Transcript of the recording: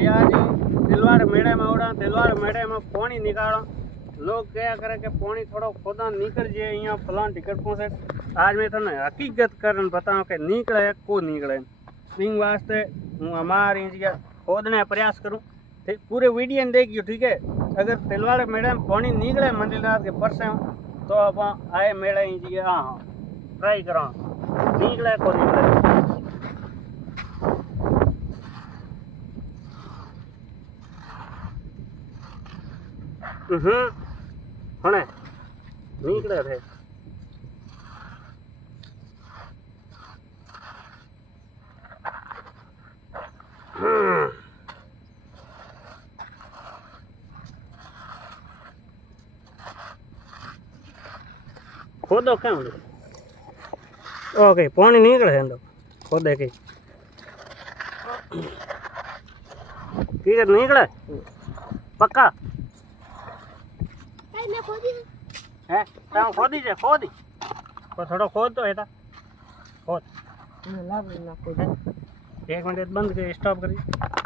भैया जी तिलवाड़ मेड़े में उड़ा तिलवाड़ मेड़े में पानी निकालो। लोग क्या करे कि पानी थोड़ा खोदा निकल जाए यहाँ फलान टिकट पहुँचे। आज मैं तने हकीकत करन बताऊं कि निकले को निकले इन वास्ते हूँ हमारी जगह खोदने प्रयास करूँ। ठीक पूरे वीडियो ने देखियो ठीक है। अगर तिलवाड़ मेड़े में पानी निकले मंदिर रात के परसे तो आप आए मेड़े ही जगह हाँ ट्राई करो निकले को निकले। हणे निकले थे खोदो क्या ओके पानी निकले है खोदे की ठीक निकले पक्का है खोदी है खोदी तो थोड़ा खोद तो है खोद 1 मिनट बंद कर स्टॉप करिए।